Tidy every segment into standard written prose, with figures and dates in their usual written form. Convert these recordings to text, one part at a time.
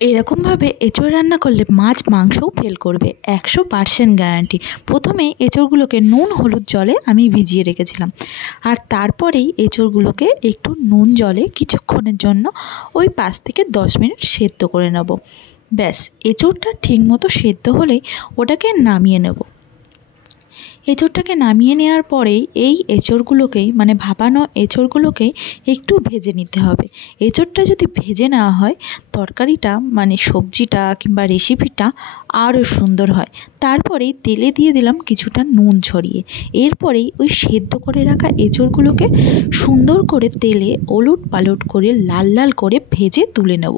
এরকমভাবে এঁচোড় রান্না করলে মাছ মাংসও ফেল করবে, 100% গ্যারান্টি। প্রথমে এঁচোড়গুলোকে নুন হলুদ জলে আমি ভিজিয়ে রেখেছিলাম, আর তারপরেই এঁচোড়গুলোকে একটু নুন জলে কিছুক্ষণের জন্য ওই 5 থেকে 10 মিনিট সেদ্ধ করে নেব। ব্যাস, এঁচোড়টা ঠিকমতো সেদ্ধ হলেই ওটাকে নামিয়ে নেব। এঁচোড়টাকে নামিয়ে নেওয়ার পরেই এই এঁচোড়গুলোকেই মানে ভাপানো এঁচোড়গুলোকেই একটু ভেজে নিতে হবে। এঁচোড়টা যদি ভেজে নেওয়া হয় তরকারিটা মানে সবজিটা কিংবা রেসিপিটা আরও সুন্দর হয়। তারপরেই তেলে দিয়ে দিলাম কিছুটা নুন ছড়িয়ে, এরপরেই ওই সেদ্ধ করে রাখা এঁচোড়গুলোকে সুন্দর করে তেলে ওলট পালট করে লাল লাল করে ভেজে তুলে নেব।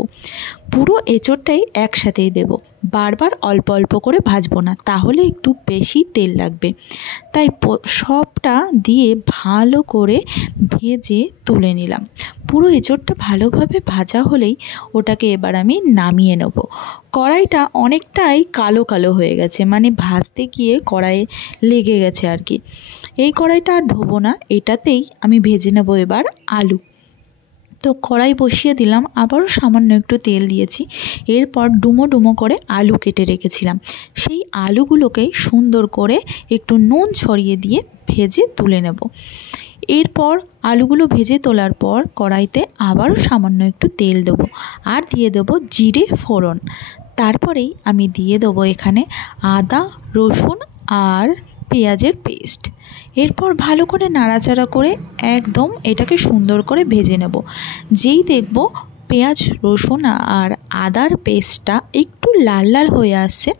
পুরো এঁচোড়টাই একসাথেই দেব, বারবার অল্প অল্প করে ভাজবো না, তাহলে একটু বেশি তেল লাগবে। তাই সবটা দিয়ে ভালো করে ভেজে তুলে নিলাম। পুরো এঁচোড়টা ভালোভাবে ভাজা হলেই ওটাকে এবার আমি নামিয়ে নেব। কড়াইটা অনেকটাই কালো কালো হয়ে গেছে, মানে ভাজতে গিয়ে কড়াইয়ে লেগে গেছে আর কি। এই কড়াইটা আর ধোবো না, এটাতেই আমি ভেজে নেব এবার আলু। তো কড়াই বসিয়ে দিলাম, আবারও সামান্য একটু তেল দিয়েছি। এরপর ডুমো ডুমো করে আলু কেটে রেখেছিলাম, সেই আলুগুলোকে সুন্দর করে একটু নুন ছড়িয়ে দিয়ে ভেজে তুলে নেব। এরপর আলুগুলো ভেজে তোলার পর কড়াইতে আবারও সামান্য একটু তেল দেবো, আর দিয়ে দেবো জিরে ফোড়ন। তারপরেই আমি দিয়ে দেবো এখানে আদা রসুন আর পেঁয়াজের পেস্ট। এরপর ভালো করে নাড়াচাড়া করে একদম এটাকে সুন্দর করে ভেজে নেব। যেই দেখব পেঁয়াজ রসুন আর আদার পেস্টটা একটু লাল লাল হয়ে আসছে,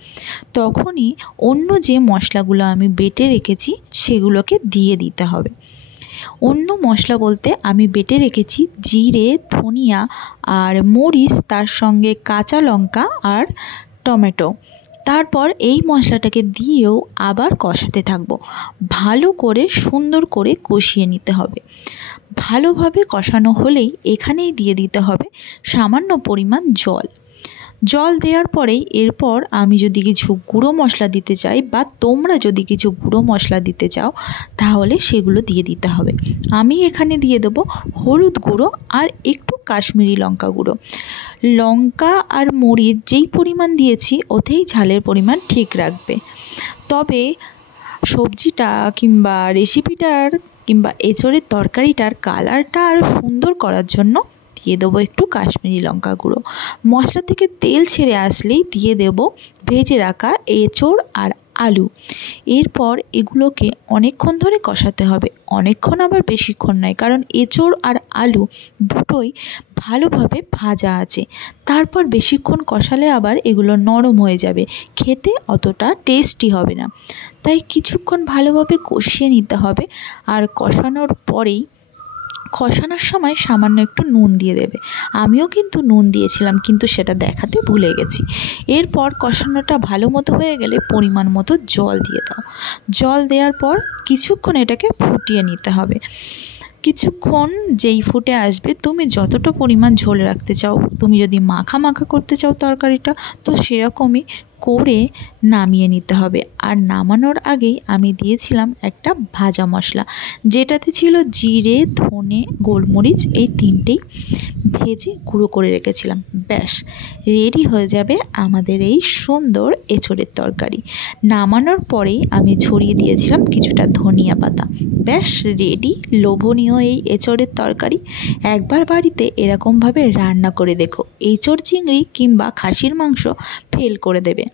তখনই অন্য যে মশলাগুলো আমি বেটে রেখেছি সেগুলোকে দিয়ে দিতে হবে। অন্য মশলা বলতে আমি বেটে রেখেছি জিরে ধনিয়া আর মরিচ, তার সঙ্গে কাঁচা লঙ্কা আর টমেটো। তারপর এই মশলাটাকে দিয়েও আবার কষাতে থাকবো, ভালো করে সুন্দর করে কষিয়ে নিতে হবে। ভালোভাবে কষানো হলেই এখানেই দিয়ে দিতে হবে সামান্য পরিমাণ জল। জল দেওয়ার পরেই এরপর আমি যদি কিছু গুঁড়ো মশলা দিতে চাই বা তোমরা যদি কিছু গুঁড়ো মশলা দিতে চাও তাহলে সেগুলো দিয়ে দিতে হবে। আমি এখানে দিয়ে দেবো হলুদ গুঁড়ো আর একটু কাশ্মীরি লঙ্কা গুঁড়ো। লঙ্কা আর মরিচ যেই পরিমাণ দিয়েছি ওতেই ঝালের পরিমাণ ঠিক রাখবে। তবে সবজিটা কিংবা রেসিপিটার কিংবা এঁচোড়ের তরকারিটার কালারটা আরও সুন্দর করার জন্য দিয়ে দেবো একটু কাশ্মীরি লঙ্কা গুঁড়ো। মশলা থেকে তেল ছেড়ে আসলেই দিয়ে দেবো ভেজে রাখা এঁচোড় আর আলু। এরপর এগুলোকে অনেকক্ষণ ধরে কষাতে হবে, অনেকক্ষণ আবার বেশিক্ষণ নয়, কারণ এঁচোড় আর আলু দুটোই ভালোভাবে ভাজা আছে। তারপর বেশিক্ষণ কষালে আবার এগুলো নরম হয়ে যাবে, খেতে অতটা টেস্টি হবে না। তাই কিছুক্ষণ ভালোভাবে কষিয়ে নিতে হবে। আর কষানোর সময় সামান্য একটু নুন দিয়ে দেবে। আমিও কিন্তু নুন দিয়েছিলাম, কিন্তু সেটা দেখাতে ভুলে গেছি। এরপর কষানোটা ভালো মতো হয়ে গেলে পরিমাণ মতো জল দিয়ে দাও। জল দেওয়ার পর কিছুক্ষণ এটাকে ফুটিয়ে নিতে হবে। কিছুক্ষণ যেই ফুটে আসবে, তুমি যতটা পরিমাণ ঝোল রাখতে চাও, তুমি যদি মাখা মাখা করতে চাও তরকারিটা, তো সেরকমই করে নামিয়ে নিতে হবে। আর নামানোর আগেই আমি দিয়েছিলাম একটা ভাজা মশলা, যেটাতে ছিল জিরে ধনে গোলমরিচ, এই তিনটেই ভেজে গুঁড়ো করে রেখেছিলাম। ব্যাস, রেডি হয়ে যাবে আমাদের এই সুন্দর এঁচোড়ের তরকারি। নামানোর পরেই আমি ছড়িয়ে দিয়েছিলাম কিছুটা ধনিয়া পাতা। ব্যাস রেডি লোভনীয় এই এঁচোড়ের তরকারি। একবার বাড়িতে এরকমভাবে রান্না করে দেখো, এঁচোড় চিংড়ি কিংবা খাসির মাংস ফেল করে দেবে।